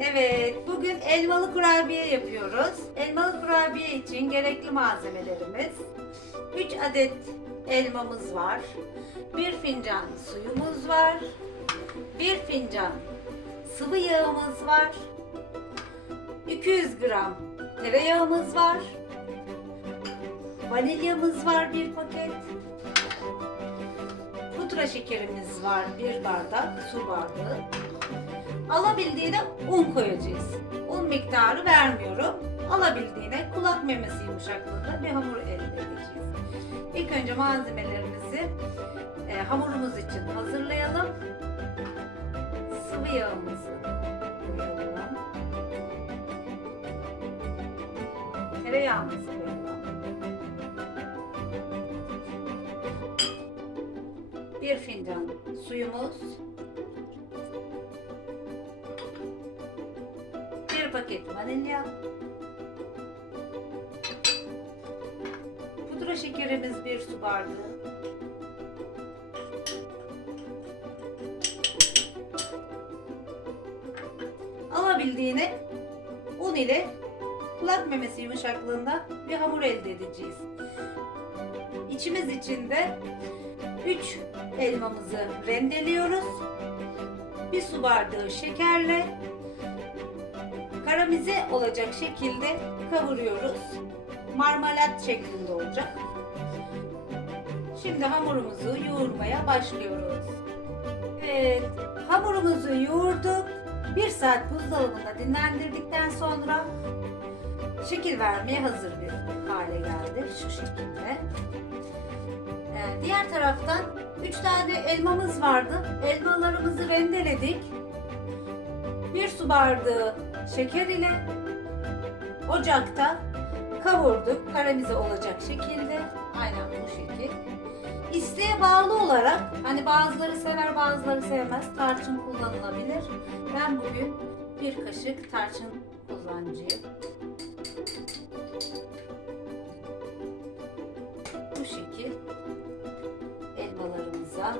Evet, bugün elmalı kurabiye yapıyoruz. Elmalı kurabiye için gerekli malzemelerimiz 3 adet elmamız var. 1 fincan suyumuz var. 1 fincan sıvı yağımız var. 200 gram tereyağımız var. Vanilyamız var bir paket. Pudra şekerimiz var bir bardak su bardağı. Alabildiğine un koyacağız. Un miktarı vermiyorum. Alabildiğine kulak memesi yumuşaklığında bir hamur elde edeceğiz. İlk önce malzemelerimizi e, hamurumuz için hazırlayalım. Sıvı yağımızı koyalım. Tereyağımızı koyalım. Bir fincan suyumuz. Paket vanilya. Pudra şekerimiz bir su bardağı. Alabildiğine un ile kulak memesi yumuşaklığında bir hamur elde edeceğiz. İçimiz için de 3 elmamızı rendeliyoruz. Bir su bardağı şekerle karamize olacak şekilde kavuruyoruz. Marmelat şeklinde olacak. Şimdi hamurumuzu yoğurmaya başlıyoruz. Evet, hamurumuzu yoğurduk. Bir saat buzdolabında dinlendirdikten sonra şekil vermeye hazır bir hale geldi. Şu şekilde. Diğer taraftan 3 tane elmamız vardı. Elmalarımızı rendeledik. Bir su bardağı şeker ile ocakta kavurduk. Karamize olacak şekilde. Aynen bu şekil. İsteğe bağlı olarak hani bazıları sever bazıları sevmez. Tarçın kullanılabilir. Ben bugün bir kaşık tarçın kullanacağım. Bu şekil elmalarımıza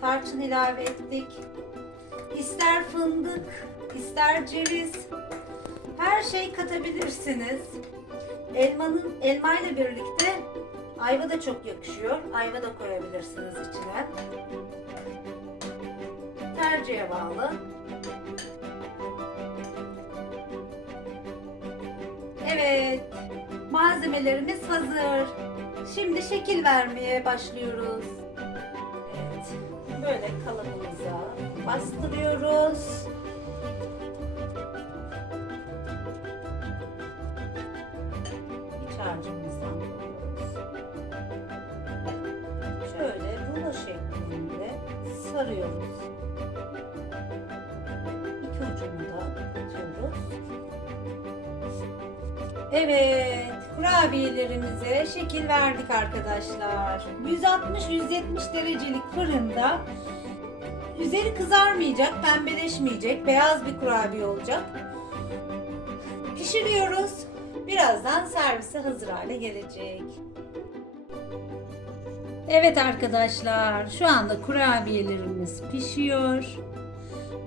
tarçın ilave ettik. İster fındık, ister ceviz, her şey katabilirsiniz. Elmanın elma ile birlikte ayva da çok yakışıyor. Ayva da koyabilirsiniz içine. Tercihe bağlı. Evet, malzemelerimiz hazır. Şimdi şekil vermeye başlıyoruz. Evet, böyle kalıbımıza bastırıyoruz. İç harcımızdan. Şöyle rulo şeklinde sarıyoruz. İki ucunu da atıyoruz. Evet, kurabiyelerimize şekil verdik arkadaşlar. 160-170 derecelik fırında üzeri kızarmayacak, pembeleşmeyecek, beyaz bir kurabiye olacak. Pişiriyoruz. Birazdan servise hazır hale gelecek. Evet arkadaşlar, şu anda kurabiyelerimiz pişiyor.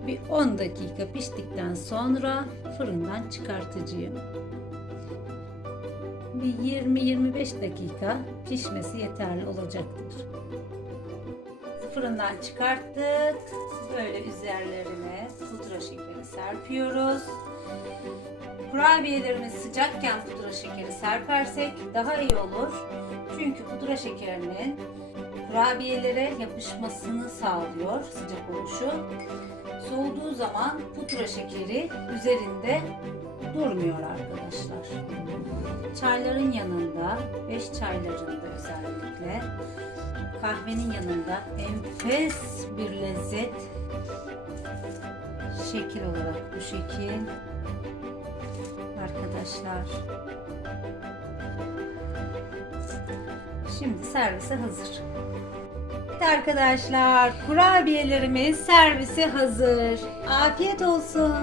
Bir 10 dakika piştikten sonra fırından çıkartacağım. Bir 20-25 dakika pişmesi yeterli olacaktır. Fırından çıkarttık. Böyle üzerlerine pudra şekeri serpiyoruz. Kurabiyelerimiz sıcakken pudra şekeri serpersek daha iyi olur. Çünkü pudra şekerinin kurabiyelere yapışmasını sağlıyor sıcak oluşu. Soğuduğu zaman pudra şekeri üzerinde durmuyor arkadaşlar. Çayların yanında, beş çaylarında özellikle kahvenin yanında enfes bir lezzet şekil olarak bu şekil arkadaşlar. Şimdi servise hazır. Evet arkadaşlar kurabiyelerimiz servise hazır. Afiyet olsun.